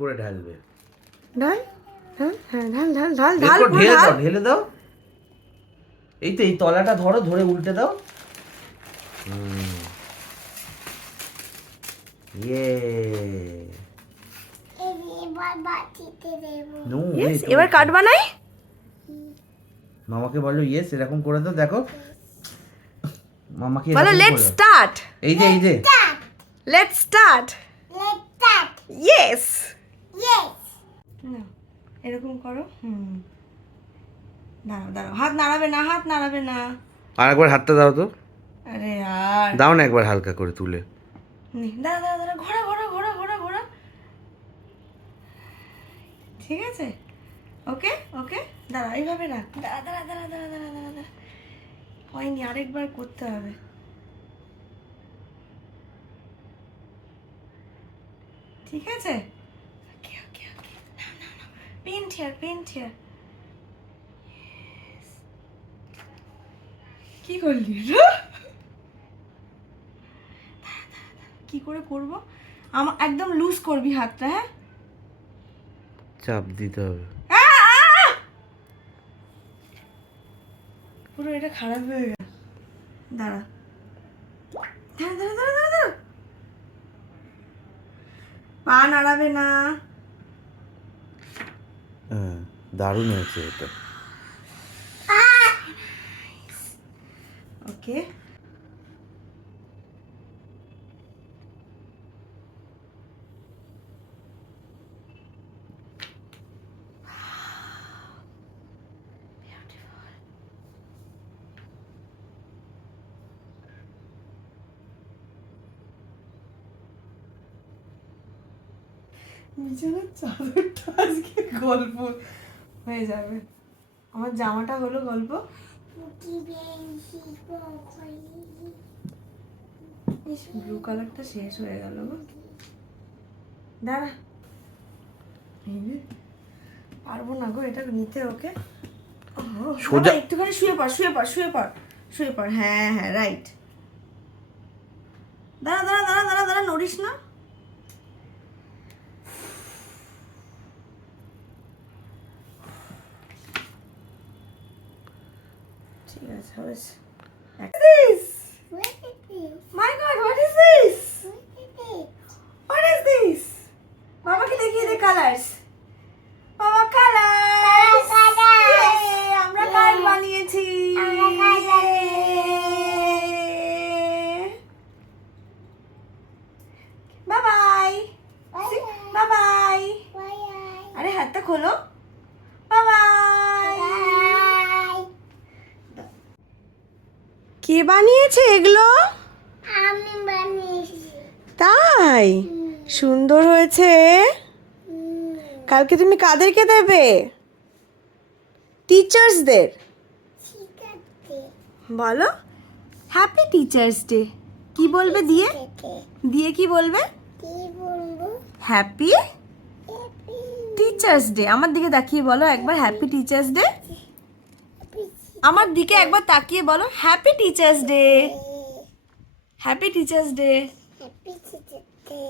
করে ঢালবে। ঢাল ঢাল, হ্যাঁ ঢাল ঢাল ঢাল ঢাল, ঢেলে দাও, ঢেলে দাও। এই তো এই তলাটা ধরো, ধরে উল্টে দাও। এবার কাট বানাই। মামাকে বলো ইয়েস, এরকম করে দাও। দেখো মামাকে বলো লেটস স্টার্ট। এই যে এই যে লেটস স্টার্ট। ইয়েস এরকম করো। দাঁড়াও দাঁড়াও, হাত নাড়াবে না, হাত নাড়াবে না। আর একবার হাতটা দাও তো। আরে আর দাও না একবার হালকা করে তুলে। দাঁড়া দাঁড়া দাঁড়া, ঘোরা ঘোরা ঘোরা ঘোরা ঘোরা। ঠিক আছে, ওকে ওকে। দাঁড়া এইভাবে রাখ। দাঁড়া দাঁড়া দাঁড়া দাঁড়া দাঁড়া দাঁড়া দাঁড়া, হয়নি, আরেকবার করতে হবে। ঠিক আছে, ওকে ওকে ওকে। নাও নাও নাও, পেন্ট হিয়ার, পেন্ট হিয়ার। কি করলি? কি করে করব? আমার একদম লুজ করবি হাতটা, হ্যাঁ? চাপ দিতে হবে। পুরো এটা খারাপ হয়ে গেল। দাঁড়া দাঁড়া দাঁড়া দাঁড়া দাঁড়া দাঁড়া, পা নাড়াবে না। হ্যাঁ, দারুণ হয়েছে এটা। ওকে, বিছানার চাদরটা আজকে গল্প হয়ে যাবে। আমার জামাটা হলো গল্প। ব্লু কালারটা শেষ হয়ে গেল গো। দাঁড়া, পারবো না গো এটা নিতে। ওকে সোজা একটুখানি শুয়ে পড়, শুয়ে পড়, শুয়ে পড়, শুয়ে পড়। হ্যাঁ হ্যাঁ রাইট। দাঁড়া দাঁড়া দাঁড়া দাঁড়া দাঁড়া, নড়িস না। ঠিক আছে, হয়েছে। My God, what is this? What is this? বাবাকে দেখিয়ে দে কালার্স। বাবা কালার্স, আমরা কার্ড বানিয়েছি। Bye bye, bye bye. আরে হাতটা খোলো। Bye bye. কে বানিয়েছে এগুলো? আমি বানিয়েছি। তাই সুন্দর হয়েছে। কালকে তুমি কাদেরকে দেবে? টিচার্সদের। ঠিক আছে, বলো হ্যাপি টিচার্স ডে। কি বলবে দিয়ে? দিয়ে কি বলবে? কি বলবো? Happy teachers day. আমার দিকে তাকিয়ে বলো একবার হ্যাপি টিচার্স ডে। আমার দিকে একবার তাকিয়ে বলো happy teachers day. Happy teachers day. Happy teachers day.